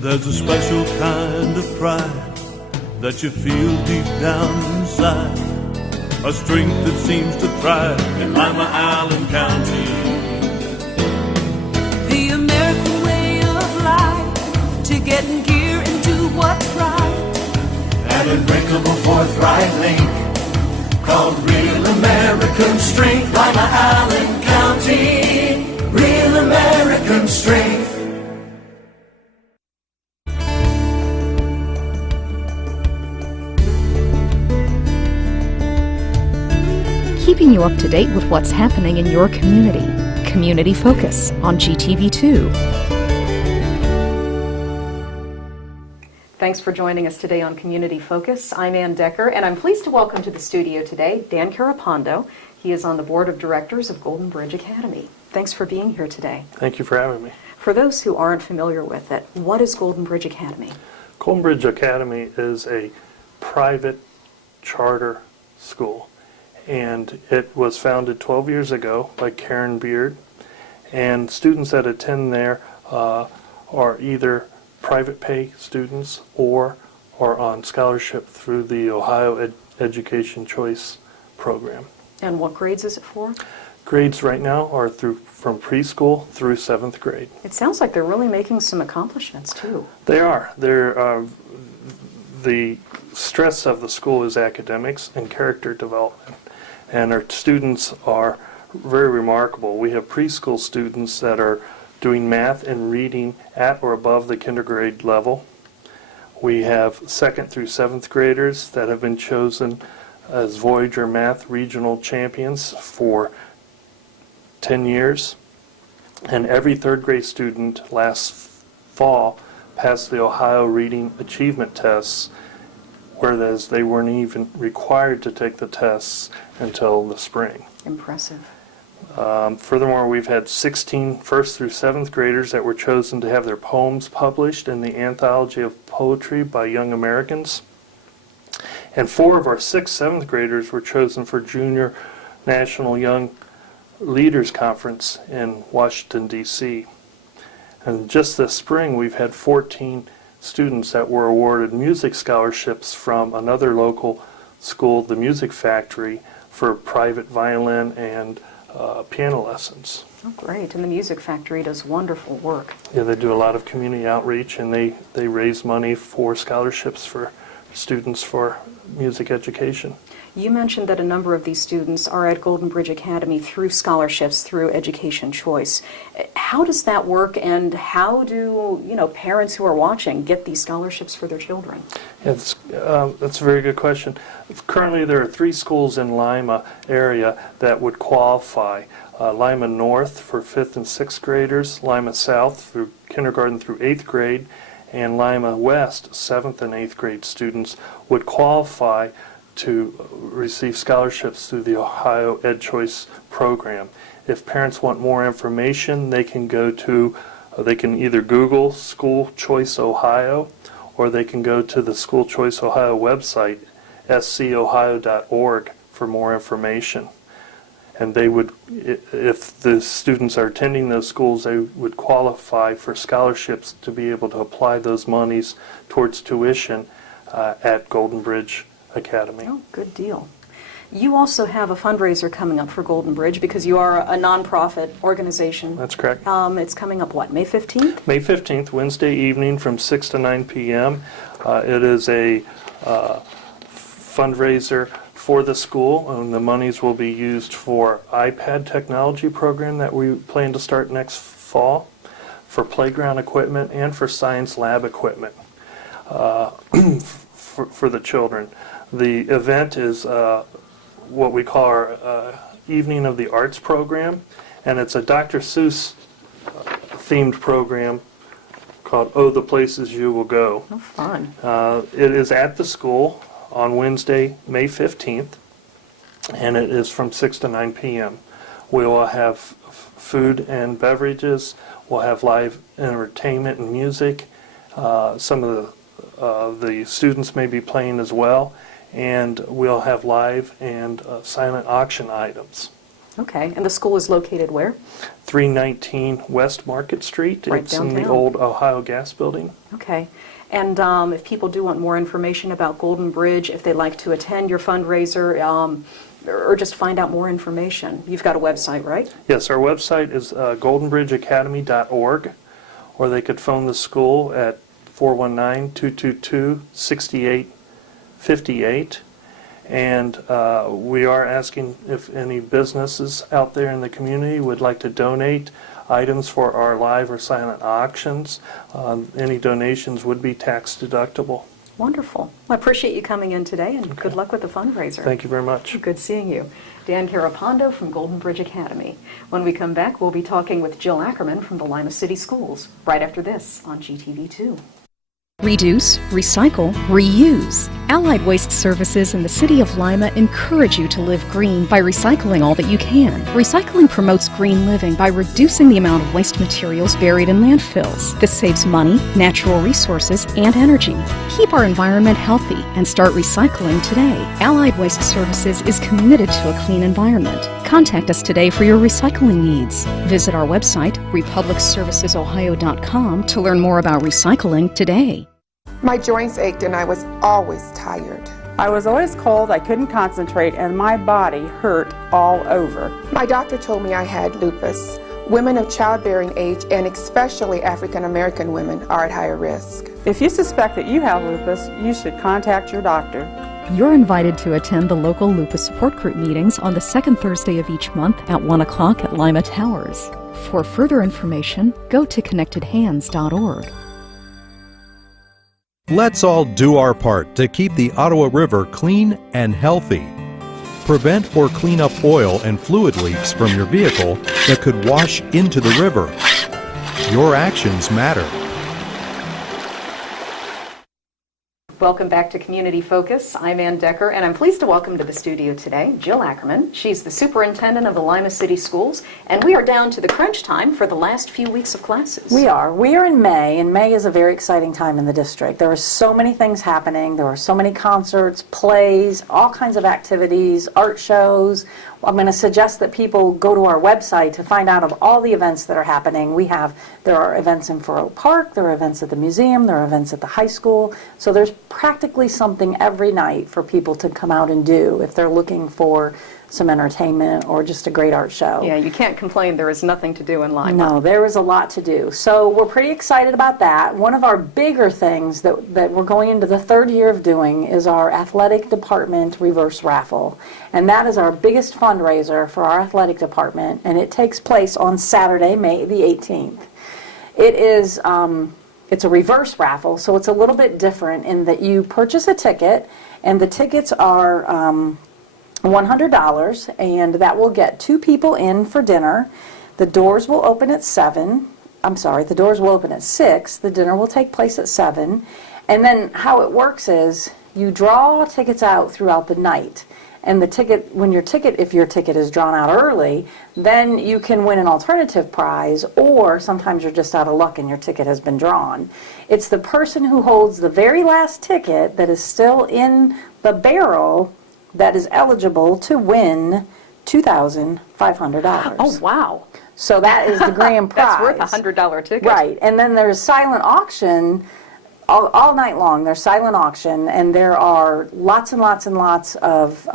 There's a special kind of pride that you feel deep down inside, a strength that seems to thrive in Lima, Allen County. The American way of life, to get in gear and do what's right. An unbreakable forthright link called Real American Strength. Lima, Allen County, Real American Strength. Keeping you up to date with what's happening in your community. Community Focus on GTV2. Thanks for joining us today on Community Focus. I'm Ann Decker, and I'm pleased to welcome to the studio today Dan Kearapondo. He is on the board of directors of Golden Bridge Academy. Thanks for being here today. Thank you for having me. For those who aren't familiar with it, what is Golden Bridge Academy? Golden Bridge Academy is a private charter school, and it was founded 12 years ago by Karen Beard, and students that attend there are either private pay students or are on scholarship through the Ohio Education Choice Program. And what grades is it for? Grades right now are from preschool through 7th grade. It sounds like they're really making some accomplishments too. They are. The stress of the school is academics and character development, and our students are very remarkable. We have preschool students that are doing math and reading at or above the kindergarten level. We have 2nd through 7th graders that have been chosen as Voyager Math Regional Champions for 10 years. And every 3rd grade student last fall passed the Ohio Reading Achievement Tests, whereas they weren't even required to take the tests until the spring. Impressive. Furthermore, we've had 16 1st through 7th graders that were chosen to have their poems published in the Anthology of Poetry by Young Americans. And 4 of our 6th, 7th graders were chosen for Junior National Young Leaders Conference in Washington, D.C. And just this spring, we've had 14 students that were awarded music scholarships from another local school, the Music Factory, for private violin and piano lessons. Oh, great. And the Music Factory does wonderful work. Yeah, they do a lot of community outreach, and they raise money for scholarships for students for music education. You mentioned that a number of these students are at Golden Bridge Academy through scholarships, through Education Choice. How does that work, and how do parents who are watching get these scholarships for their children? That's a very good question. Currently, there are 3 schools in Lima area that would qualify. Lima North for 5th and 6th graders, Lima South through kindergarten through 8th grade, and Lima West 7th and 8th grade students would qualify to receive scholarships through the Ohio Ed Choice program. If parents want more information, they can they can either Google School Choice Ohio, or they can go to the School Choice Ohio website, scohio.org, for more information. And they would, if the students are attending those schools, they would qualify for scholarships to be able to apply those monies towards tuition at Golden Bridge Academy. Oh, good deal. You also have a fundraiser coming up for Golden Bridge because you are a nonprofit organization. That's correct. It's coming up, what, May 15th? May 15th, Wednesday evening from 6 to 9 p.m. It is a fundraiser for the school, and the monies will be used for iPad technology program that we plan to start next fall, for playground equipment, and for science lab equipment for the children. The event is what we call our Evening of the Arts program, and it's a Dr. Seuss themed program called Oh, the Places You Will Go. Oh, fun. It is at the school on Wednesday, May 15th, and it is from 6 to 9 p.m. We will have food and beverages. We'll have live entertainment and music. Some of the students may be playing as well, and we'll have live and silent auction items. Okay, and the school is located where? 319 West Market Street. Right It's in the downtown. old Ohio Gas Building. Okay, and if people do want more information about Golden Bridge, if they'd like to attend your fundraiser, or just find out more information, you've got a website, right? Yes, our website is goldenbridgeacademy.org, or they could phone the school at 419-222-6858. And we are asking if any businesses out there in the community would like to donate items for our live or silent auctions. Any donations would be tax deductible. Wonderful. I appreciate you coming in today, and good luck with the fundraiser. Thank you very much. Good seeing you. Dan Kearapondo from Golden Bridge Academy. When we come back, we'll be talking with Jill Ackerman from the Lima City Schools, right after this on GTV2. Reduce, recycle, reuse. Allied Waste Services in the City of Lima encourage you to live green by recycling all that you can. Recycling promotes green living by reducing the amount of waste materials buried in landfills. This saves money, natural resources, and energy. Keep our environment healthy and start recycling today. Allied Waste Services is committed to a clean environment. Contact us today for your recycling needs. Visit our website, republicservicesohio.com, to learn more about recycling today. My joints ached and I was always tired. I was always cold, I couldn't concentrate, and my body hurt all over. My doctor told me I had lupus. Women of childbearing age, and especially African American women, are at higher risk. If you suspect that you have lupus, you should contact your doctor. You're invited to attend the local lupus support group meetings on the second Thursday of each month at 1 o'clock at Lima Towers. For further information, go to connectedhands.org. Let's all do our part to keep the Ottawa River clean and healthy. Prevent or clean up oil and fluid leaks from your vehicle that could wash into the river. Your actions matter. Welcome back to Community Focus. I'm Ann Decker, and I'm pleased to welcome to the studio today Jill Ackerman. She's the superintendent of the Lima City Schools, and we are down to the crunch time for the last few weeks of classes. We are. We are in May, and May is a very exciting time in the district. There are so many things happening. There are so many concerts, plays, all kinds of activities, art shows. I'm going to suggest that people go to our website to find out of all the events that are happening. There are events in Furrow Park, there are events at the museum, there are events at the high school. So there's practically something every night for people to come out and do if they're looking for some entertainment or just a great art show. Yeah, you can't complain. There is nothing to do in Lima. No, there is a lot to do. So we're pretty excited about that. One of our bigger things that we're going into the third year of doing is our athletic department reverse raffle. And that is our biggest fundraiser for our athletic department, and it takes place on Saturday, May the 18th. It is it's a reverse raffle, so it's a little bit different in that you purchase a ticket, and the tickets are $100, and that will get 2 people in for dinner. The doors will open at 7. The doors will open at 6. The dinner will take place at 7. And then how it works is you draw tickets out throughout the night. And if your ticket is drawn out early, then you can win an alternative prize, or sometimes you're just out of luck and your ticket has been drawn. It's the person who holds the very last ticket that is still in the barrel that is eligible to win $2,500. Oh, wow. So that is the grand prize. That's worth a $100 ticket. Right. And then there's silent auction all night long. There's silent auction, and there are lots and lots and lots of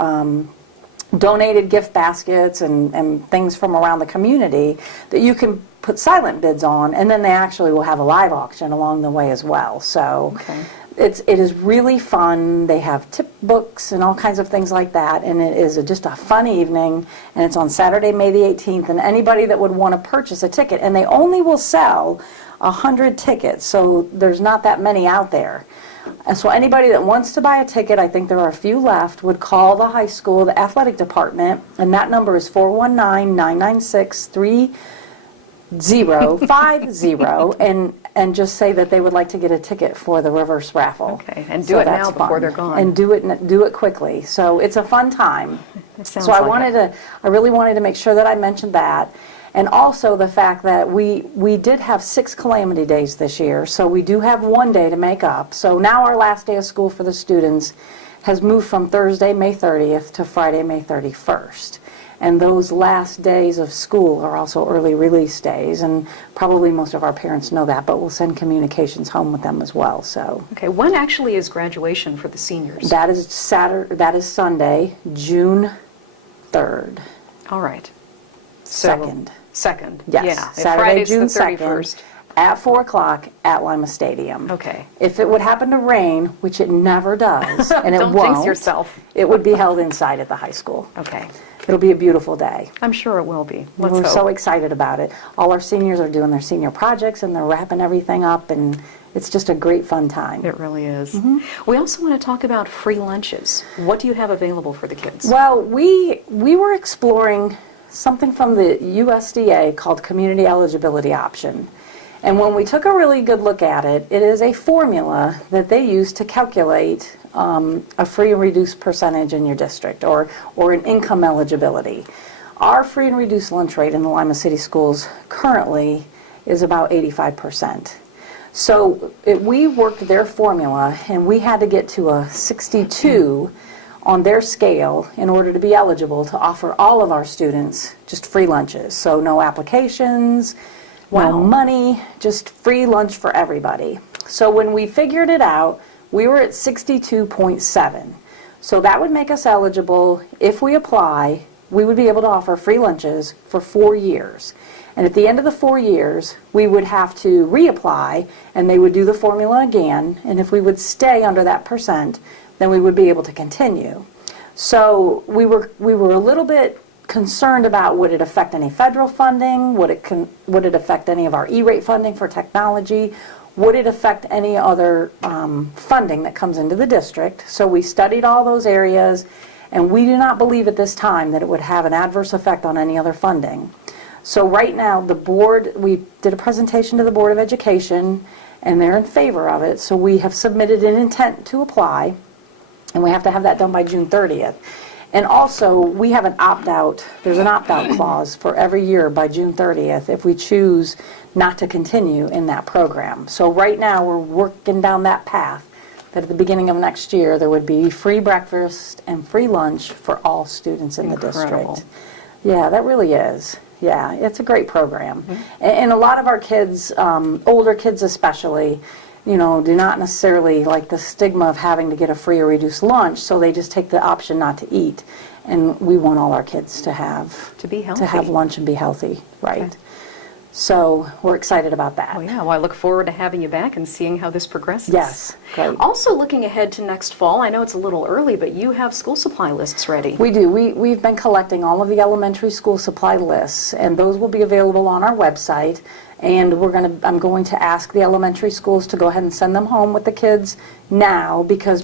donated gift baskets and things from around the community that you can put silent bids on, and then they actually will have a live auction along the way as well. So okay. It is really fun. They have tip books and all kinds of things like that, and it is just a fun evening, and it's on Saturday, May the 18th, and anybody that would want to purchase a ticket, and they only will sell 100 tickets, so there's not that many out there. And so anybody that wants to buy a ticket, I think there are a few left, would call the high school, the athletic department, and that number is 419-996-3050, and just say that they would like to get a ticket for the reverse raffle. Okay, and do it now before they're gone. And do it quickly. So it's a fun time. So I really wanted to make sure that I mentioned that. And also the fact that we did have 6 calamity days this year, so we do have one day to make up. So now our last day of school for the students has moved from Thursday, May 30th to Friday, May 31st. And those last days of school are also early release days, and probably most of our parents know that, but we'll send communications home with them as well. So Okay, when actually is graduation for the seniors? that is Sunday, June 3rd. All right. Second. Second. Yes, Yeah. If Saturday, Friday's June the 2nd, 31st. at 4 o'clock at Lima Stadium. Okay. If it would happen to rain, which it never does, and it Don't won't, jinx yourself. it would be held inside at the high school. Okay. It'll be a beautiful day. I'm sure it will be. Let's We're hope. so excited about it. All our seniors are doing their senior projects, and they're wrapping everything up, and it's just a great fun time. It really is. We also want to talk about free lunches. What do you have available for the kids? Well, we were exploring something from the USDA called Community Eligibility Option. And when we took a really good look at it, it is a formula that they use to calculate a free and reduced percentage in your district, or an income eligibility. Our free and reduced lunch rate in the Lima City Schools currently is about 85%. So we worked their formula, and we had to get to a 62 on their scale in order to be eligible to offer all of our students just free lunches. So no applications, no money, just free lunch for everybody. So when we figured it out, we were at 62.7. So that would make us eligible. If we apply, we would be able to offer free lunches for 4 years. And at the end of the 4 years, we would have to reapply, and they would do the formula again. And if we would stay under that percent, then we would be able to continue. So we were a little bit concerned about, would it affect any federal funding? Would it affect any of our E-rate funding for technology? Would it affect any other funding that comes into the district? So we studied all those areas, and we do not believe at this time that it would have an adverse effect on any other funding. So right now, the board, we did a presentation to the Board of Education, and they're in favor of it. So we have submitted an intent to apply, and we have to have that done by June 30th. And also, we have an opt-out, there's an opt-out clause for every year by June 30th if we choose not to continue in that program. So right now, we're working down that path, that at the beginning of next year, there would be free breakfast and free lunch for all students in the Incredible. district. Yeah, that really is. Yeah, it's a great program. And a lot of our kids, older kids especially, do not necessarily like the stigma of having to get a free or reduced lunch, so they just take the option not to eat. And we want all our kids to be healthy. to have lunch and be healthy, right? Okay. So we're excited about that. Oh yeah, well I look forward to having you back and seeing how this progresses. Yes, great. Also looking ahead to next fall, I know it's a little early, but you have school supply lists ready. We do. We've been collecting all of the elementary school supply lists, and those will be available on our website. And I'm going to ask the elementary schools to go ahead and send them home with the kids now, because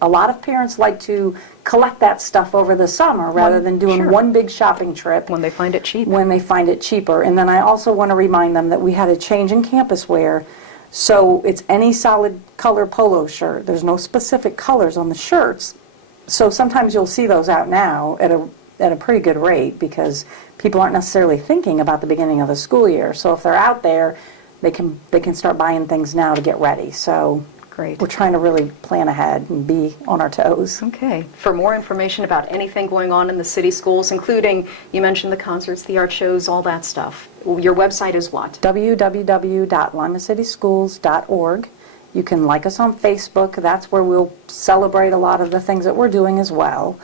a lot of parents like to collect that stuff over the summer rather than doing Sure. one big shopping trip. When they find it cheap. When they find it cheaper. And then I also want to remind them that we had a change in campus wear. So it's any solid color polo shirt. There's no specific colors on the shirts. So sometimes you'll see those out now at a pretty good rate, because people aren't necessarily thinking about the beginning of the school year. So if they're out there, they can start buying things now to get ready. So Great. we're trying to really plan ahead and be on our toes. Okay. For more information about anything going on in the city schools, including, you mentioned the concerts, the art shows, all that stuff, your website is what? www.limacitysschools.org. You can like us on Facebook. That's where we'll celebrate a lot of the things that we're doing as well.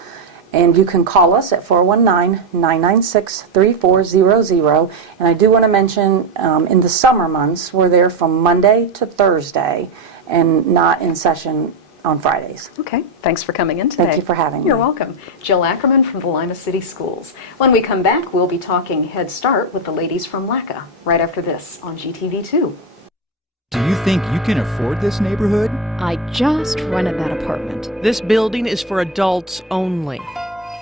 And you can call us at 419-996-3400. And I do want to mention, in the summer months, we're there from Monday to Thursday and not in session on Fridays. Okay, thanks for coming in today. Thank you for having me. You're welcome. Jill Ackerman from the Lima City Schools. When we come back, we'll be talking Head Start with the ladies from LACCA, right after this on GTV2. Do you think you can afford this neighborhood? I just rented that apartment. This building is for adults only.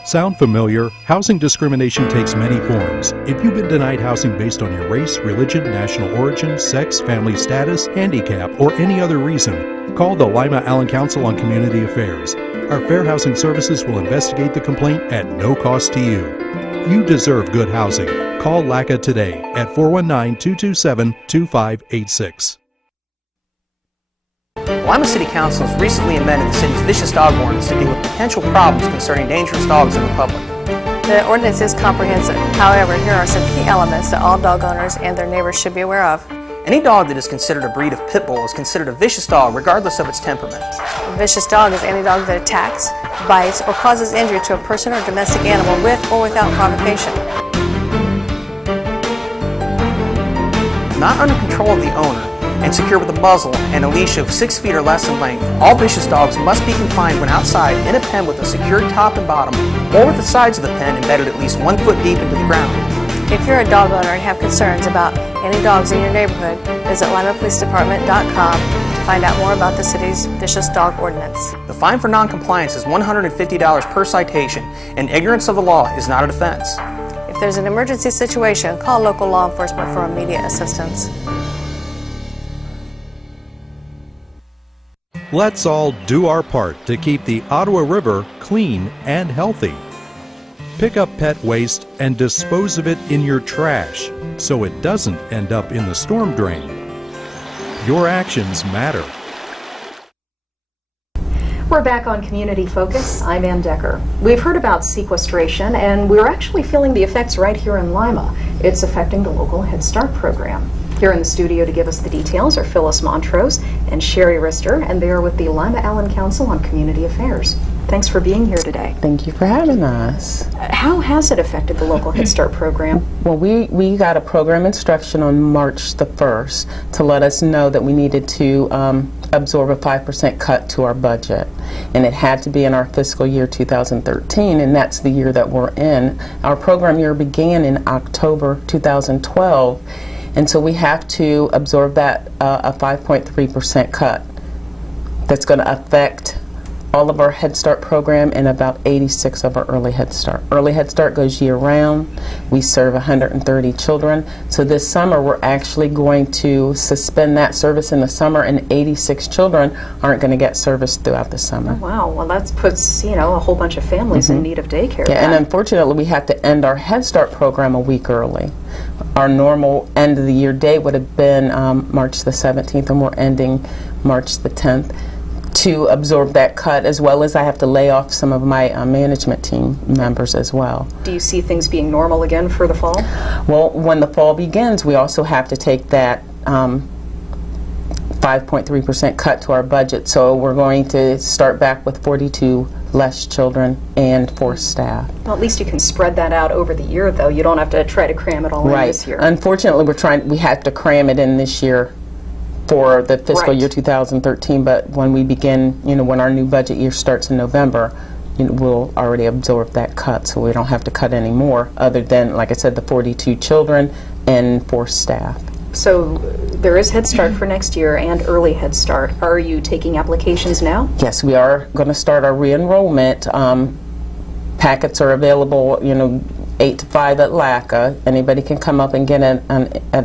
Sound familiar? Housing discrimination takes many forms. If you've been denied housing based on your race, religion, national origin, sex, family status, handicap, or any other reason, call the Lima Allen Council on Community Affairs. Our Fair Housing Services will investigate the complaint at no cost to you. You deserve good housing. Call LACCA today at 419-227-2586. Lima City Council has recently amended the city's vicious dog ordinance to deal with potential problems concerning dangerous dogs in the public. The ordinance is comprehensive. However, here are some key elements that all dog owners and their neighbors should be aware of. Any dog that is considered a breed of pit bull is considered a vicious dog regardless of its temperament. A vicious dog is any dog that attacks, bites, or causes injury to a person or domestic animal with or without provocation. Not under control of the owner and secure with a muzzle and a leash of 6 feet or less in length, all vicious dogs must be confined when outside in a pen with a secured top and bottom, or with the sides of the pen embedded at least 1 foot deep into the ground. If you're a dog owner and have concerns about any dogs in your neighborhood, visit limapolicedepartment.com to find out more about the city's vicious dog ordinance. The fine for non-compliance is $150 per citation, and ignorance of the law is not a defense. If there's an emergency situation, call local law enforcement for immediate assistance. Let's all do our part to keep the Ottawa River clean and healthy. Pick up pet waste and dispose of it in your trash so it doesn't end up in the storm drain. Your actions matter. We're back on Community Focus. I'm Ann Decker. We've heard about sequestration, and we're actually feeling the effects right here in Lima. It's affecting the local Headstart program. Here in the studio to give us the details are Phyllis Montrose and Sherri Rister, and they are with the Lima-Allen Council on Community Affairs. Thanks for being here today. Thank you for having us. How has it affected the local Headstart program? Well, we got a program instruction on March the 1st to let us know that we needed to absorb a 5% cut to our budget. And it had to be in our fiscal year 2013, and that's the year that we're in. Our program year began in October 2012, and so we have to absorb that a 5.3% cut. That's going to affect all of our Head Start program and about 86 of our Early Head Start. Early Head Start goes year-round. We serve 130 children. So this summer we're actually going to suspend that service in the summer, and 86 children aren't going to get service throughout the summer. Oh, wow. Well, that puts, a whole bunch of families in need of daycare. Yeah, and unfortunately we have to end our Head Start program a week early. Our normal end of the year date would have been March the 17th, and we're ending March the 10th. To absorb that cut, as well as I have to lay off some of my management team members as well. Do you see things being normal again for the fall? Well, when the fall begins, we also have to take that 5.3% cut to our budget. So we're going to start back with 42 less children and 4 staff. Well, at least you can spread that out over the year, though. You don't have to try to cram it all in this year. Unfortunately, we have to cram it in this year for the fiscal year 2013, but when we begin, when our new budget year starts in November, we'll already absorb that cut, so we don't have to cut any more, other than, like I said, the 42 children and 4 staff. So there is Head Start for next year and Early Head Start. Are you taking applications now? Yes, we are going to start our re-enrollment. Packets are available, 8 to 5 at LACCA. Anybody can come up and get an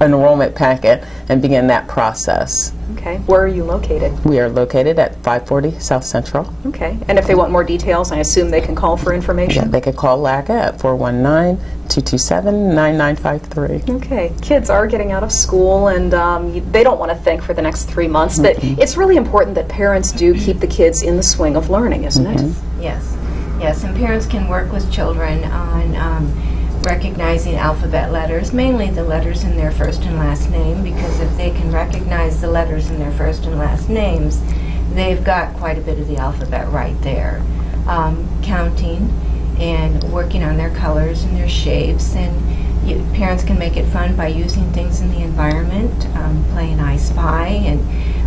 enrollment packet and begin that process. Okay. Where are you located? We are located at 540 South Central. Okay. And if they want more details, I assume they can call for information? Yeah, they could call LACCA at 419-227-9953. Okay. Kids are getting out of school, and they don't want to think for the next 3 months, but it's really important that parents do keep the kids in the swing of learning, isn't it? Yes. Yes, and parents can work with children on recognizing alphabet letters, mainly the letters in their first and last name, because if they can recognize the letters in their first and last names, they've got quite a bit of the alphabet right there. Counting and working on their colors and their shapes, and parents can make it fun by using things in the environment, playing I Spy and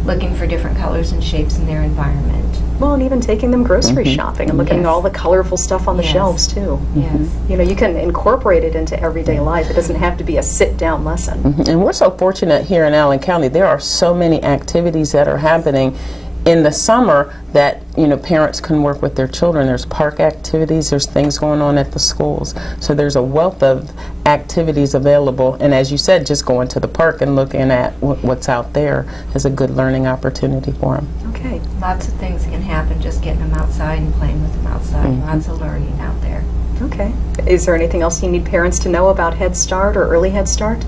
looking for different colors and shapes in their environment. Well, and even taking them grocery shopping and looking at all the colorful stuff on the shelves, too. Yes. You can incorporate it into everyday life. It doesn't have to be a sit-down lesson. And we're so fortunate here in Allen County. There are so many activities that are happening in the summer that parents can work with their children. There's park activities, there's things going on at the schools. So there's a wealth of activities available, and as you said, just going to the park and looking at what's out there is a good learning opportunity for them. Okay. Lots of things can happen just getting them outside and playing with them outside. Lots of learning out there. Okay. Is there anything else you need parents to know about Head Start or Early Head Start?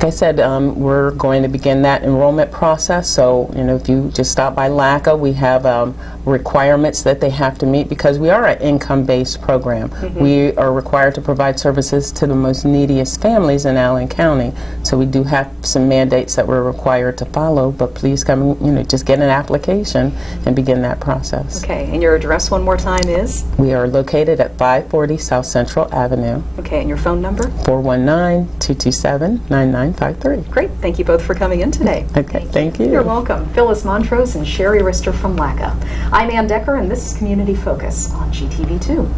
Like I said, we're going to begin that enrollment process. So, if you just stop by LACCA, we have requirements that they have to meet because we are an income-based program. We are required to provide services to the most neediest families in Allen County. So we do have some mandates that we're required to follow, but please come, just get an application and begin that process. Okay, and your address one more time is? We are located at 540 South Central Avenue. Okay, and your phone number? 419-227-9953. Great, thank you both for coming in today. Okay, thank you. You're welcome. Phyllis Montrose and Sherri Rister from LACCA. I'm Ann Decker, and this is Community Focus on GTV2.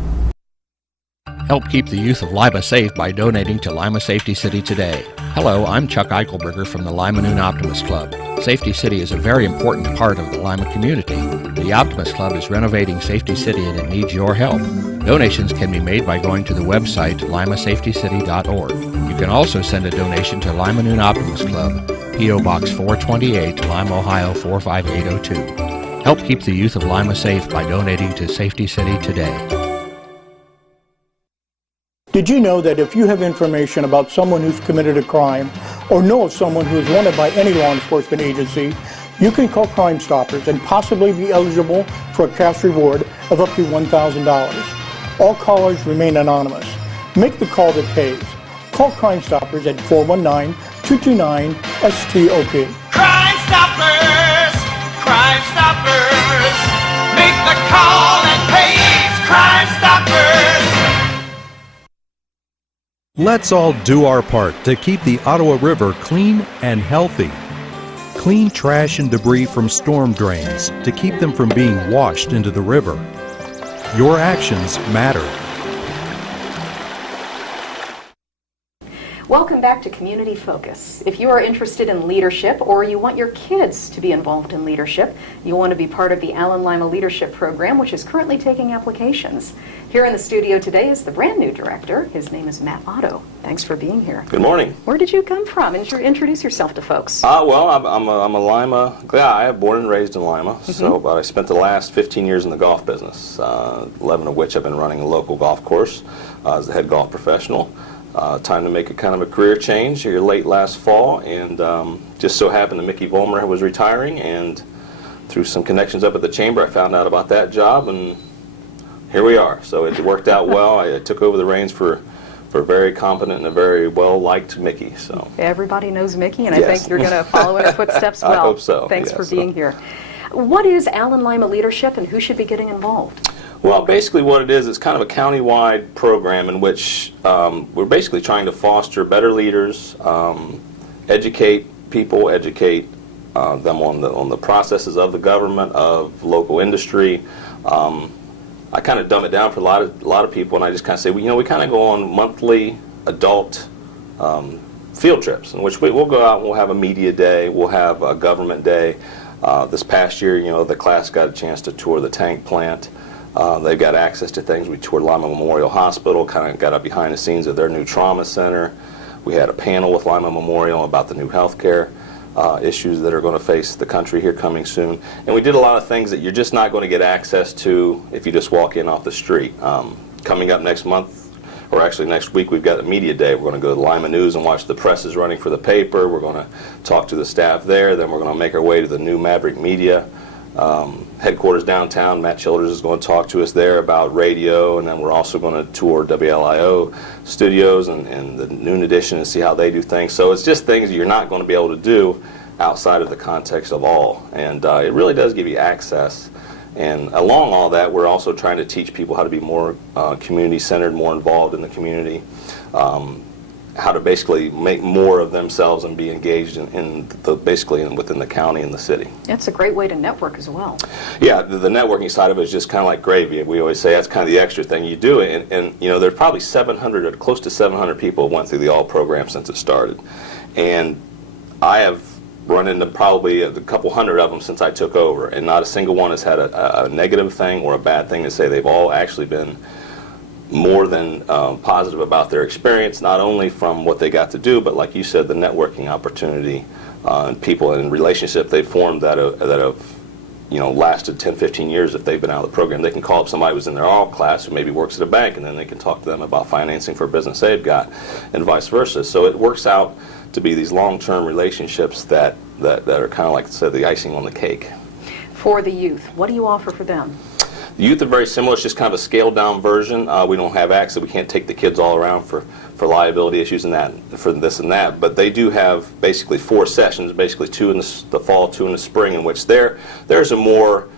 Help keep the youth of Lima safe by donating to Lima Safety City today. Hello, I'm Chuck Eichelberger from the Lima Noon Optimist Club. Safety City is a very important part of the Lima community. The Optimist Club is renovating Safety City and it needs your help. Donations can be made by going to the website limasafetycity.org. You can also send a donation to Lima Noon Optimist Club, P.O. Box 428, Lima, Ohio 45802. Help keep the youth of Lima safe by donating to Safety City today. Did you know that if you have information about someone who's committed a crime or know of someone who is wanted by any law enforcement agency, you can call Crime Stoppers and possibly be eligible for a cash reward of up to $1,000. All callers remain anonymous. Make the call that pays. Call Crime Stoppers at 419-229-STOP. Crime Stoppers! Crime Stoppers! Make the call that pays! Crime Stoppers! Let's all do our part to keep the Ottawa River clean and healthy. Clean trash and debris from storm drains to keep them from being washed into the river. Your actions matter. Welcome back to Community Focus. If you are interested in leadership or you want your kids to be involved in leadership, you'll want to be part of the Allen Lima Leadership Program, which is currently taking applications. Here in the studio today is the brand new director. His name is Matt Otto. Thanks for being here. Good morning. Where did you come from? Introduce yourself to folks. Well, I'm a Lima guy. Born and raised in Lima, but I spent the last 15 years in the golf business, 11 of which I've been running a local golf course as the head golf professional. Time to make a kind of a career change here late last fall, and just so happened that Mickey Vollmer was retiring, and through some connections up at the chamber I found out about that job, and here we are. So it worked out well. I took over the reins for a very competent and a very well-liked Mickey. So everybody knows Mickey, and I think you're going to follow in her footsteps well. I hope so. Thanks for being here. What is Allen Lima Leadership, and who should be getting involved? Well, basically what it is, it's kind of a county-wide program in which we're basically trying to foster better leaders, educate people, educate them on the processes of the government, of local industry. I kind of dumb it down for a lot of people, and I just kind of say, we kind of go on monthly adult field trips in which we'll go out and we'll have a media day, we'll have a government day. This past year, the class got a chance to tour the tank plant. They've got access to things. We toured Lima Memorial Hospital, kind of got up behind the scenes of their new trauma center. We had a panel with Lima Memorial about the new healthcare issues that are going to face the country here coming soon. And we did a lot of things that you're just not going to get access to if you just walk in off the street. Coming up next month, or actually next week, we've got a media day. We're going to go to Lima News and watch the presses running for the paper. We're going to talk to the staff there. Then we're going to make our way to the new Maverick Media headquarters downtown. Matt Childers is going to talk to us there about radio, and then we're also going to tour WLIO studios and the Noon Edition and see how they do things. So it's just things you're not going to be able to do outside of the context of all, and it really does give you access. And along all that, we're also trying to teach people how to be more community-centered, more involved in the community, how to basically make more of themselves and be engaged basically within the county and the city. That's a great way to network as well. Yeah, the networking side of it is just kind of like gravy. We always say that's kind of the extra thing you do. And there's probably 700 or close to 700 people who went through the ALL program since it started. And I have run into probably a couple hundred of them since I took over, and not a single one has had a negative thing or a bad thing to say. They've all actually been more than positive about their experience, not only from what they got to do, but like you said, the networking opportunity and people and relationship they formed that have lasted 10, 15 years if they've been out of the program. They can call up somebody who's in their ALL class who maybe works at a bank, and then they can talk to them about financing for a business they've got, and vice versa. So it works out to be these long-term relationships that are kind of like, say, the icing on the cake. For the youth, what do you offer for them? The youth are very similar. It's just kind of a scaled-down version. We don't have access. We can't take the kids all around for liability issues and that, for this and that. But they do have basically 4 sessions, basically 2 in the fall, 2 in the spring, in which there's a more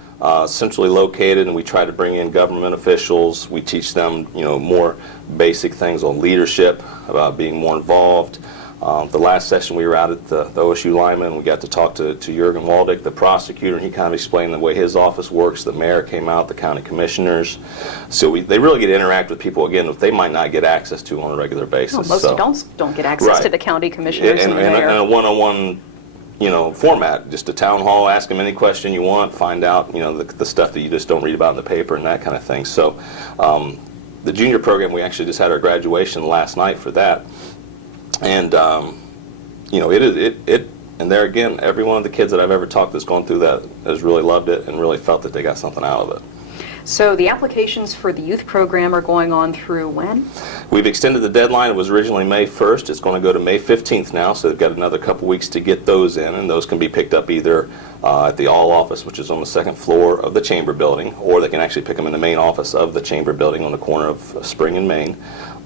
centrally located, and we try to bring in government officials. We teach them, more basic things on leadership, about being more involved. The last session we were out at the OSU Lima, and we got to talk to Jurgen Waldick, the prosecutor, and he kind of explained the way his office works. The mayor came out, the county commissioners. So they really get to interact with people, again, that they might not get access to on a regular basis. Well, most adults don't get access to the county commissioners and the mayor. And a one-on-one format, just a town hall, ask them any question you want, find out, the stuff that you just don't read about in the paper and that kind of thing. So the junior program, we actually just had our graduation last night for that. And, and there again, every one of the kids that I've ever talked that's gone through that has really loved it and really felt that they got something out of it. So the applications for the youth program are going on through when? We've extended the deadline. It was originally May 1st. It's going to go to May 15th now, so they've got another couple weeks to get those in, and those can be picked up either at the All office, which is on the 2nd floor of the Chamber building, or they can actually pick them in the main office of the Chamber building on the corner of Spring and Main,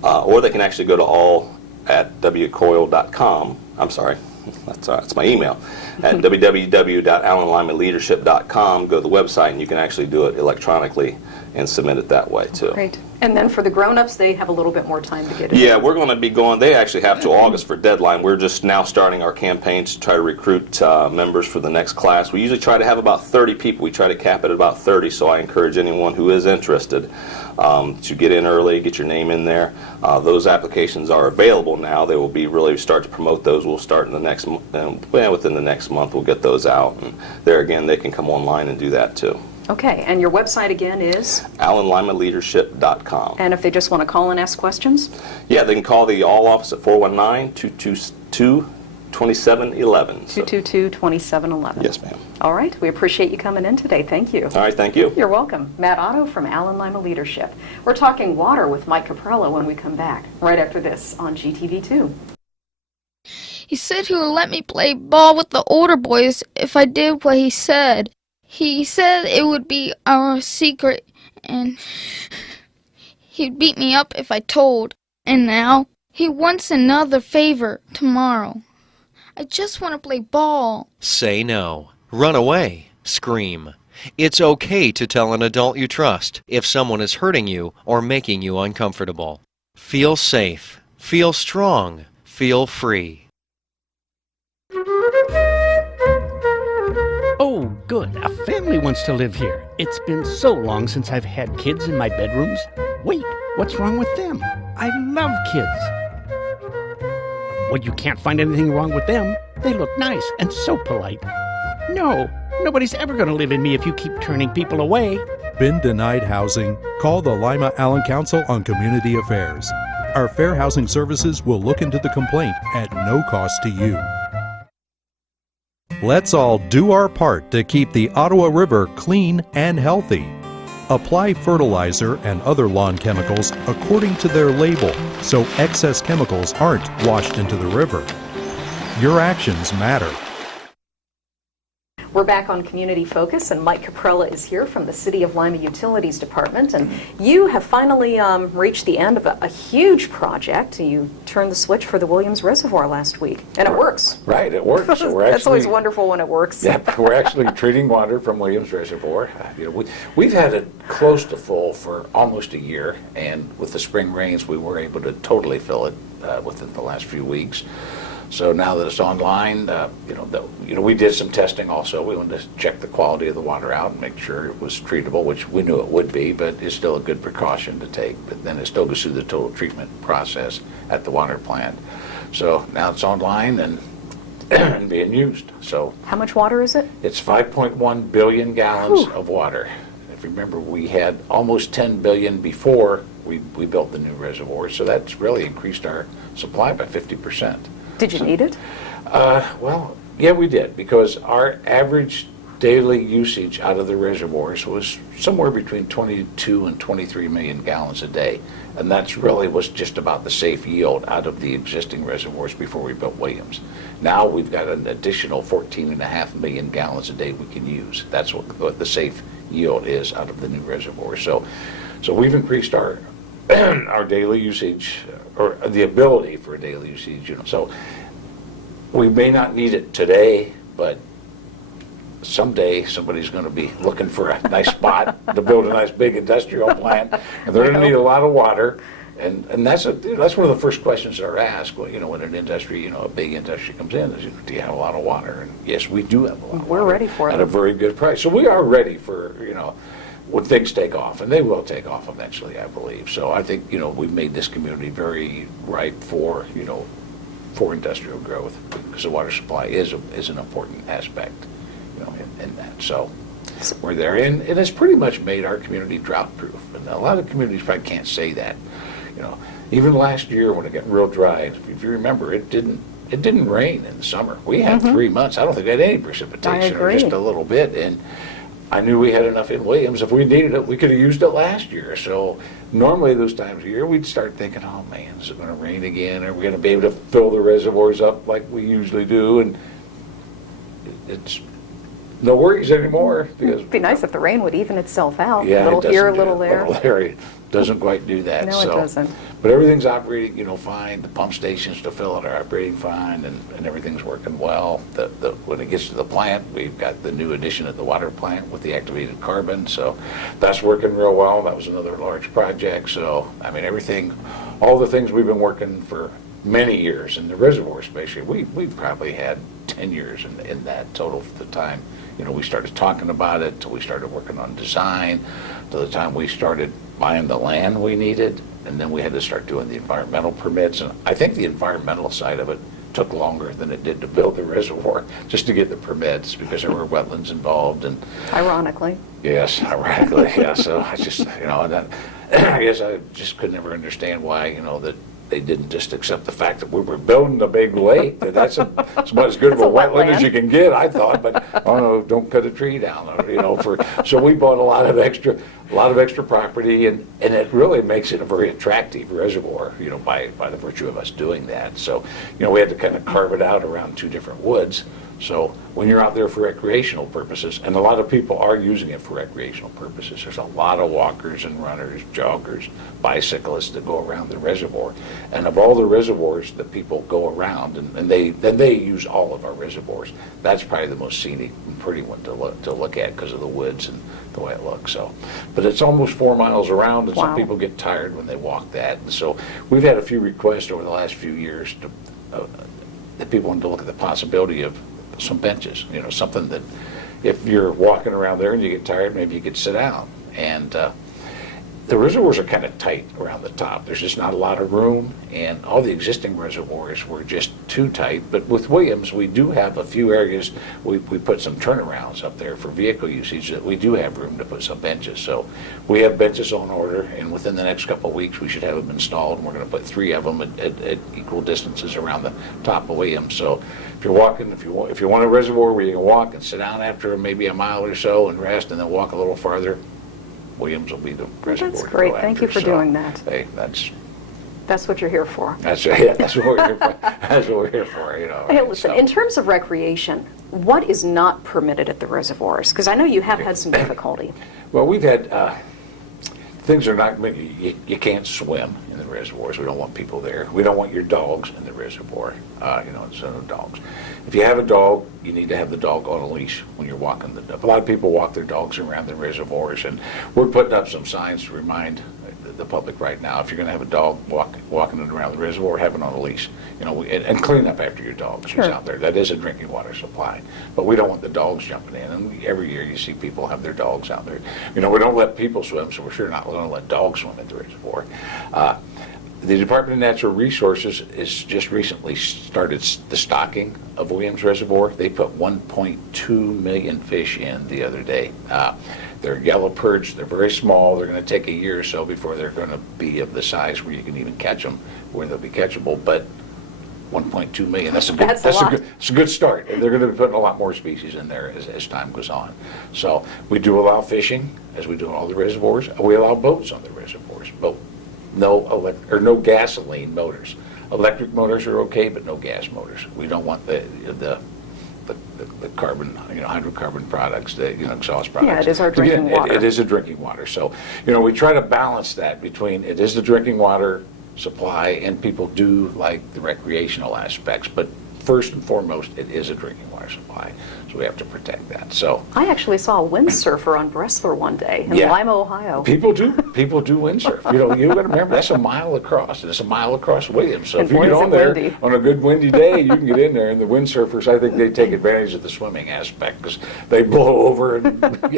or they can actually go to all@wcoil.com. I'm sorry, that's my email. At www.allenlimaleadership.com, go to the website, and you can actually do it electronically and submit it that way, too. Great. And then for the grown-ups, they have a little bit more time to get it. Yeah, we're going to be going, they actually have till August for deadline. We're just now starting our campaign to try to recruit members for the next class. We usually try to have about 30 people. We try to cap it at about 30, so I encourage anyone who is interested to get in early, get your name in there. Those applications are available now. They will be really start to promote those. We'll start in the next within the next month. We'll get those out, and there again, they can come online and do that too. Okay, and your website again is? AllenLimaLeadership.com. And if they just want to call and ask questions? Yeah, they can call the All office at 419-222-2711. 222-2711. Yes, ma'am. All right, we appreciate you coming in today. Thank you. All right, thank you. You're welcome. Matt Otto from Allen Lima Leadership. We're talking water with Mike Caprella when we come back, right after this on GTV2. He said he would let me play ball with the older boys if I did what he said. He said it would be our secret, and he'd beat me up if I told. And now, he wants another favor tomorrow. I just want to play ball. Say no. Run away. Scream. It's okay to tell an adult you trust if someone is hurting you or making you uncomfortable. Feel safe. Feel strong. Feel free. Oh, good. A family wants to live here. It's been so long since I've had kids in my bedrooms. Wait, what's wrong with them? I love kids. Well, you can't find anything wrong with them. They look nice and so polite. No, nobody's ever going to live in me if you keep turning people away. Been denied housing? Call the Lima Allen Council on Community Affairs. Our Fair Housing Services will look into the complaint at no cost to you. Let's all do our part to keep the Ottawa River clean and healthy. Apply fertilizer and other lawn chemicals according to their label so excess chemicals aren't washed into the river. Your actions matter. We're back on Community Focus, and Mike Caprella is here from the City of Lima Utilities Department, and you have finally reached the end of a huge project. You turned the switch for the Williams Reservoir last week, and it works. Right, it works. So That's always wonderful when it works. Yeah, we're actually treating water from Williams Reservoir. We've had it close to full for almost a year, and with the spring rains, we were able to totally fill it within the last few weeks. So now that it's online, we did some testing also. We wanted to check the quality of the water out and make sure it was treatable, which we knew it would be, but it's still a good precaution to take. But then it still goes through the total treatment process at the water plant. So now it's online and being used. So how much water is it? It's 5.1 billion gallons of water. If you remember, we had almost 10 billion before we built the new reservoir, so that's really increased our supply by 50%. Did you need it? Well, yeah, we did, because our average daily usage out of the reservoirs was somewhere between 22 and 23 million gallons a day. And that's really was just about the safe yield out of the existing reservoirs before we built Williams. Now we've got an additional 14.5 million gallons a day we can use. That's what the safe yield is out of the new reservoir. So we've increased our our daily usage, or the ability for daily usage. So we may not need it today, but someday somebody's going to be looking for a nice spot to build a nice big industrial plant, and they're going to need a lot of water. And that's one of the first questions that are asked. Well, when an industry, a big industry comes in, is, do you have a lot of water? And yes, we do have a lot of water. We're ready for it at a very good price. So we are ready for when things take off, and they will take off eventually, I believe. So I think we've made this community very ripe for for industrial growth, because the water supply is an important aspect in that. So we're there, and it's pretty much made our community drought proof. And a lot of communities probably can't say that. Even last year when it got real dry, if you remember, it didn't rain in the summer. We had 3 months. I don't think we had any precipitation, or just a little bit. And I knew we had enough in Williams. If we needed it, we could have used it last year. So normally those times of year, we'd start thinking, oh man, is it going to rain again? Are we going to be able to fill the reservoirs up like we usually do? And it's no worries anymore. Because it'd be nice if the rain would even itself out. Yeah, a little here, a little there. A little there. Doesn't quite do that. No, it doesn't. But everything's operating, fine. The pump stations to fill it are operating fine, and everything's working well. When it gets to the plant, we've got the new addition at the water plant with the activated carbon, so that's working real well. That was another large project. So, I mean, everything, all the things we've been working for many years in the reservoir especially, we've probably had 10 years in that total for the time. We started talking about it, till we started working on design, to the time we started buying the land we needed, and then we had to start doing the environmental permits. And I think the environmental side of it took longer than it did to build the reservoir, just to get the permits, because there were wetlands involved. And ironically. Yes, ironically, yeah. So I just, I guess I just could never understand why, that they didn't just accept the fact that we were building a big lake. That's about as good of a wetland as you can get, I thought. But oh no, don't cut a tree down. So we bought a lot of extra property, and it really makes it a very attractive reservoir. By the virtue of us doing that. So we had to kind of carve it out around 2 different woods. So when you're out there for recreational purposes, and a lot of people are using it for recreational purposes, there's a lot of walkers and runners, joggers, bicyclists that go around the reservoir. And of all the reservoirs that people go around, and they use all of our reservoirs, that's probably the most scenic and pretty one to look at because of the woods and the way it looks. So, but it's almost 4 miles around, and some people get tired when they walk that. And so we've had a few requests over the last few years that people want to look at the possibility of some benches, something that if you're walking around there and you get tired, maybe you could sit down. And the reservoirs are kind of tight around the top. There's just not a lot of room, and all the existing reservoirs were just too tight. But with Williams, we do have a few areas. We put some turnarounds up there for vehicle usage that we do have room to put some benches. So we have benches on order, and within the next couple of weeks, we should have them installed. And we're going to put 3 of them at equal distances around the top of Williams. So if you're walking, if you want a reservoir where you can walk and sit down after maybe a mile or so and rest, and then walk a little farther, Williams will be the reservoir. That's great. Thank you for doing that. Hey, that's what you're here for. That's right. Yeah, that's what we're here for. That's what we're here for. Hey, listen. In terms of recreation, what is not permitted at the reservoirs? Because I know you have had some difficulty. Well, we've had things are not. You can't swim in the reservoirs. We don't want people there. We don't want your dogs in the reservoir. So no dogs. If you have a dog, you need to have the dog on a leash when you're walking a lot of people walk their dogs around the reservoirs, and we're putting up some signs to remind the public right now, if you're going to have a dog walking it around the reservoir, have it on a leash, and clean up after your dog who's out there. That is a drinking water supply, but we don't want the dogs jumping in. And every year you see people have their dogs out there. We don't let people swim, so we're sure not going to let dogs swim at the reservoir. The Department of Natural Resources has just recently started the stocking of Williams Reservoir. They put 1.2 million fish in the other day. They're yellow perch. They're very small. They're going to take a year or so before they're going to be of the size where you can even catch them, where they'll be catchable. But 1.2 million. That's a good. That's a lot. It's a good start. And they're going to be putting a lot more species in there as time goes on. So we do allow fishing, as we do on all the reservoirs. We allow boats on the reservoirs, but no gasoline motors. Electric motors are okay, but no gas motors. We don't want the carbon, hydrocarbon products, the exhaust products. Yeah, it is our drinking water. It is a drinking water. So, we try to balance that between it is the drinking water supply and people do like the recreational aspects, but first and foremost, it is a drinking water supply. So we have to protect that. So I actually saw a windsurfer on Bressler one day in Lima, Ohio. People do windsurf. You got to remember that's a mile across, and it's a mile across Williams. So And if you boy, get is on it there windy. on a good windy day, you can get in there. And the windsurfers, I think they take advantage of the swimming aspect because they blow over and but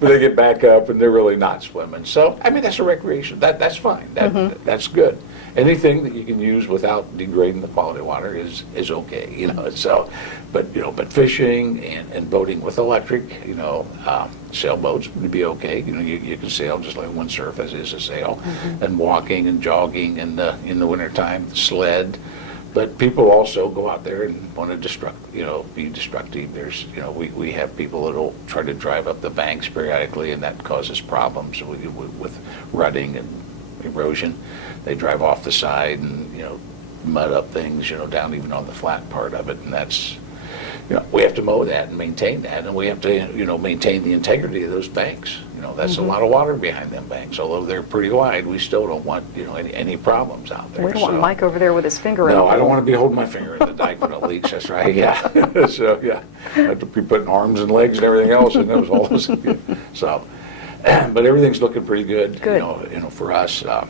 they get back up and they're really not swimming. So that's a recreation. That's fine. That's good. Anything that you can use without degrading the quality of water is okay. So, but fishing and boating with electric, sailboats would be okay. You can sail just like windsurf as is a sail, and walking and jogging in the wintertime, sled. But people also go out there and want to be destructive. There's, we have people that'll try to drive up the banks periodically, and that causes problems with rutting and erosion. They drive off the side and, mud up things, down even on the flat part of it. And that's, we have to mow that and maintain that. And we have to, maintain the integrity of those banks. That's a lot of water behind them banks. Although they're pretty wide, we still don't want, any problems out there. We don't want Mike over there with his finger in the No, I don't hole. want to be holding my finger in the dike when it leaks. That's right, yeah. So, I have to be putting arms and legs and everything else in those holes. So, but everything's looking pretty good. Good. For us. The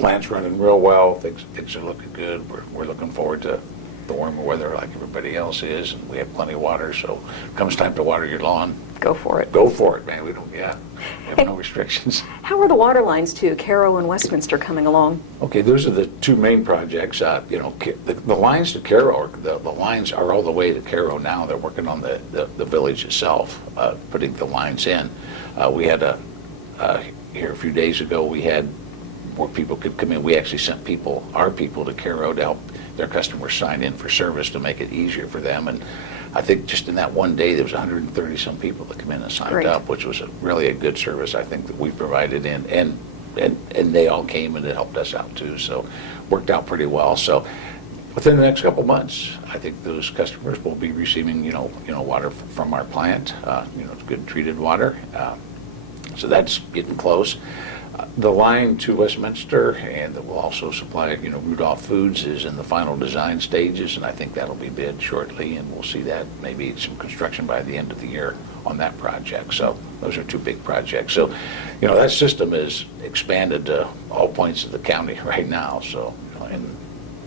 plant's running real well. Things are looking good. We're looking forward to the warmer weather like everybody else is, and we have plenty of water. So, comes time to water your lawn, go for it. Go for it, man. We have no restrictions. How are the water lines to Caro and Westminster coming along? Okay, those are the two main projects. The lines to Caro, the lines are all the way to Caro now. They're working on the village itself, putting the lines in. We had here a few days ago, we had where people could come in. We actually sent our people to Caro to help their customers sign in for service to make it easier for them. And I think just in that one day, there was 130 some people that come in and signed up, which was really a good service I think that we provided and they all came and it helped us out too. So worked out pretty well. So within the next couple months, I think those customers will be receiving, water from our plant. It's good treated water. So that's getting close. The line to Westminster, and that will also supply, Rudolph Foods, is in the final design stages, and I think that'll be bid shortly, and we'll see that maybe some construction by the end of the year on that project. So those are two big projects. So, that system is expanded to all points of the county right now. So,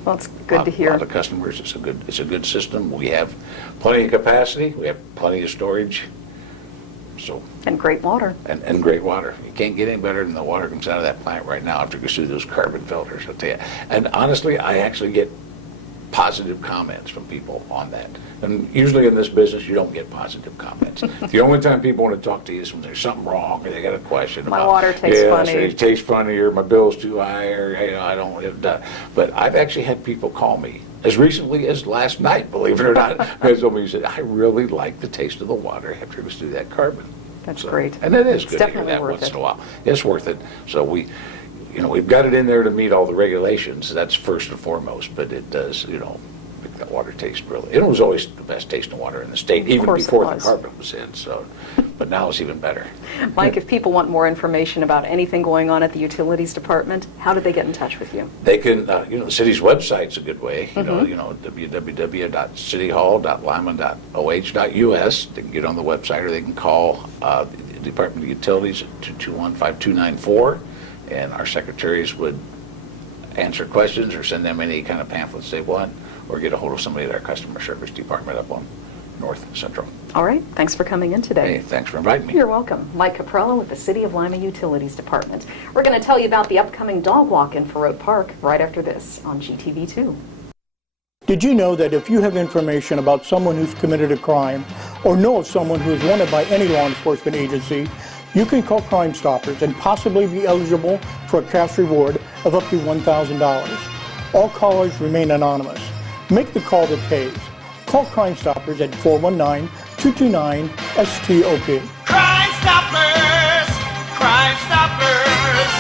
well, it's good to hear. A lot of customers. It's a good system. We have plenty of capacity. We have plenty of storage. So, and great water. And great water. You can't get any better than the water comes out of that plant right now after it goes through those carbon filters, I'll tell you. And honestly, I actually get positive comments from people on that. And usually in this business, you don't get positive comments. The only time people want to talk to you is when there's something wrong or they got a question My about, water tastes funny. It tastes funny, or my bill's too high, or I don't. But I've actually had people call me as recently as last night, believe it or not. They told me, said, I really like the taste of the water after it goes through that carbon. That's great. And it is It's good to hear definitely that worth once it. in a while. It's worth it. So we've got it in there to meet all the regulations. That's first and foremost. But it does, make that water taste really. It was always the best tasting water in the state, even before the carbon was in. So, but now it's even better. Mike, if people want more information about anything going on at the Utilities Department, how do they get in touch with you? They can, the city's website's a good way. www.cityhall.lima.oh.us. They can get on the website, or they can call the Department of Utilities at 221-5294, and our secretaries would answer questions or send them any kind of pamphlets they want, or get a hold of somebody at our customer service department up on North Central. All right. Thanks for coming in today. Hey, thanks for inviting me. You're welcome. Mike Caprella with the City of Lima Utilities Department. We're going to tell you about the upcoming dog walk in Farote Park right after this on GTV2. Did you know that if you have information about someone who's committed a crime or know of someone who is wanted by any law enforcement agency, you can call Crime Stoppers and possibly be eligible for a cash reward of up to $1,000. All callers remain anonymous. Make the call that pays. Call Crime Stoppers at 419-229-STOP. Crime Stoppers, Crime Stoppers,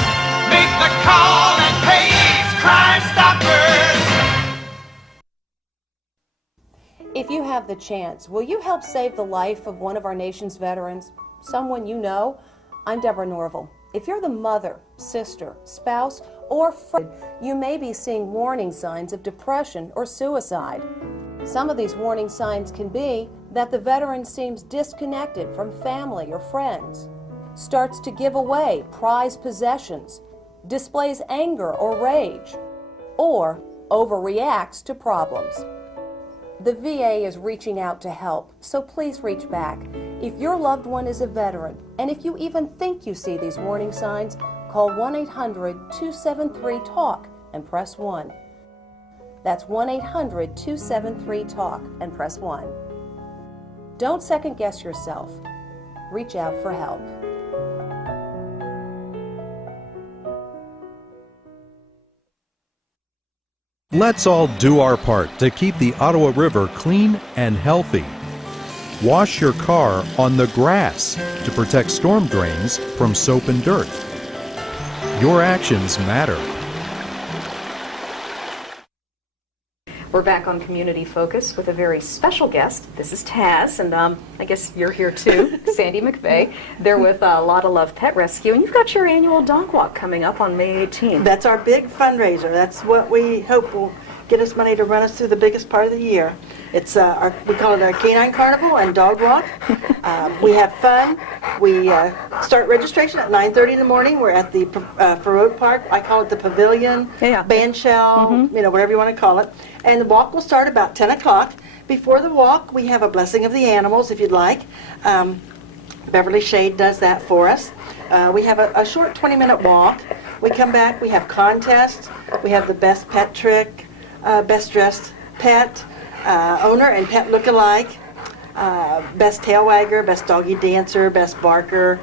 make the call and pays. Crime Stoppers. If you have the chance, will you help save the life of one of our nation's veterans? Someone you know? I'm Deborah Norville. If you're the mother, sister, spouse, or friend, you may be seeing warning signs of depression or suicide. Some of these warning signs can be that the veteran seems disconnected from family or friends, starts to give away prized possessions, displays anger or rage, or overreacts to problems. The VA is reaching out to help, so please reach back. If your loved one is a veteran, and if you even think you see these warning signs, call 1-800-273-TALK and press 1. That's 1-800-273-TALK and press 1. Don't second guess yourself. Reach out for help. Let's all do our part to keep the Ottawa River clean and healthy. Wash your car on the grass to protect storm drains from soap and dirt. Your actions matter. We're back on Community Focus with a very special guest. This is Taz, and I guess you're here too, Sandy McVey. They're with Lotta Love Pet Rescue, and you've got your annual dog walk coming up on May 18th. That's our big fundraiser. That's what we hope will get us money to run us through the biggest part of the year. It's we call it our Canine Carnival and Dog Walk. We have fun. We start registration at 9:30 in the morning. We're at the Farouk Park. I call it the Pavilion, Band Shell, whatever you want to call it. And the walk will start about 10 o'clock. Before the walk, we have a blessing of the animals, if you'd like. Beverly Shade does that for us. We have a short 20-minute walk. We come back, we have contests. We have the best pet trick, best dressed pet, owner and pet look-alike, best tail wagger, best doggy dancer, best barker.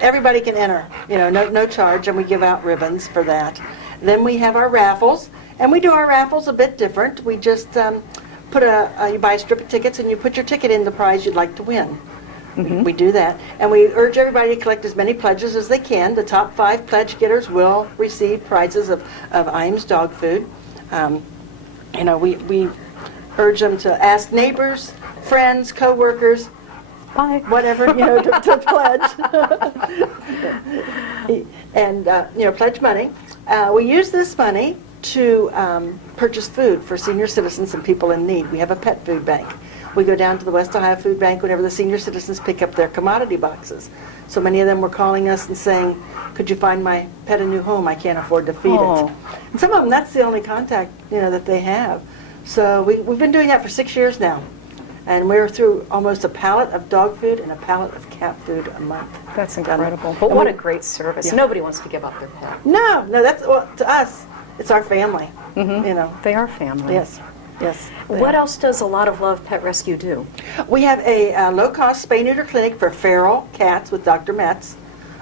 Everybody can enter, no charge, and we give out ribbons for that. Then we have our raffles, and we do our raffles a bit different. We just you buy a strip of tickets and you put your ticket in the prize you'd like to win. We do that, and we urge everybody to collect as many pledges as they can. The top 5 pledge getters will receive prizes of Iams dog food. We urge them to ask neighbors, friends, co-workers, whatever, to pledge. And, pledge money. We use this money to purchase food for senior citizens and people in need. We have a pet food bank. We go down to the West Ohio Food Bank whenever the senior citizens pick up their commodity boxes. So many of them were calling us and saying, could you find my pet a new home? I can't afford to feed it. And some of them, that's the only contact that they have. So we've been doing that for 6 years now. And we're through almost a pallet of dog food and a pallet of cat food a month. That's incredible. But what a great service. Yeah. Nobody wants to give up their pet. No, that's, to us, it's our family. They are family. Yes. What else does a Lot of Love Pet Rescue do? We have a low-cost spay-neuter clinic for feral cats with Dr. Metz.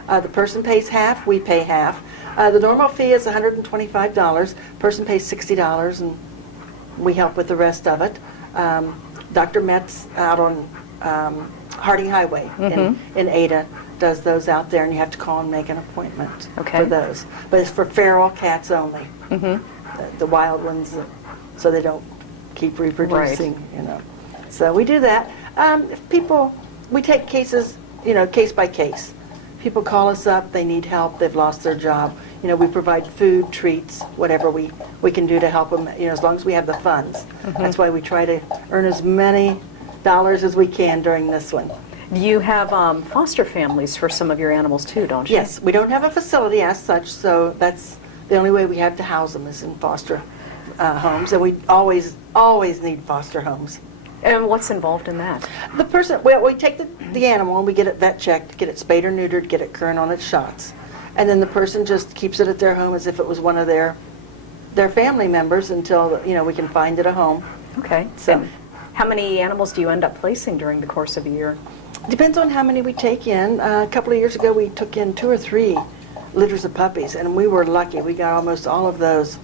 The person pays half, we pay half. The normal fee is $125. Person pays $60, and we help with the rest of it. Dr. Metz out on Harding Highway in Ada does those out there, and you have to call and make an appointment for those. But it's for feral cats only, the wild ones, so they don't keep reproducing. So we do that. If people, we take cases, case by case. People call us up, they need help, they've lost their job. We provide food, treats, whatever we can do to help them, as long as we have the funds. That's why we try to earn as many dollars as we can during this one. You have foster families for some of your animals too, don't you? Yes, we don't have a facility as such, so that's the only way we have to house them is in foster homes, and we always need foster homes. And what's involved in that? The person, we take the animal and we get it vet checked, get it spayed or neutered, get it current on its shots. And then the person just keeps it at their home as if it was one of their family members until, we can find it a home. Okay. So how many animals do you end up placing during the course of a year? Depends on how many we take in. A couple of years ago we took in 2 or 3 litters of puppies, and we were lucky. We got almost all of those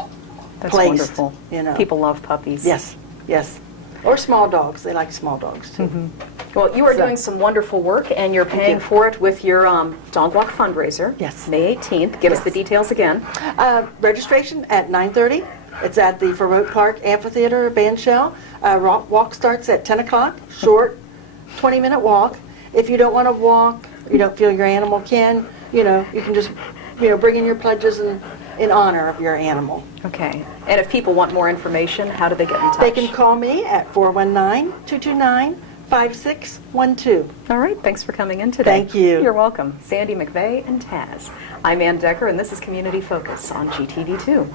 That's placed. wonderful. You know. People love puppies. Yes, yes. Or small dogs. They like small dogs too. Well, you are So- doing some wonderful work, and you're paying you. for it with your dog walk fundraiser. Yes. May 18th. Give us Yes. the details again. Registration at 9:30. It's at the Farouk Park Amphitheater Bandshell. Walk starts at 10 o'clock. Short, 20-minute walk. If you don't want to walk, you don't feel your animal can, you can just, bring in your pledges in honor of your animal. Okay. And if people want more information, how do they get in touch? They can call me at 419-229-5612. All right. Thanks for coming in today. Thank you. You're welcome. Sandy McVey and Taz. I'm Ann Decker, and this is Community Focus on GTV2.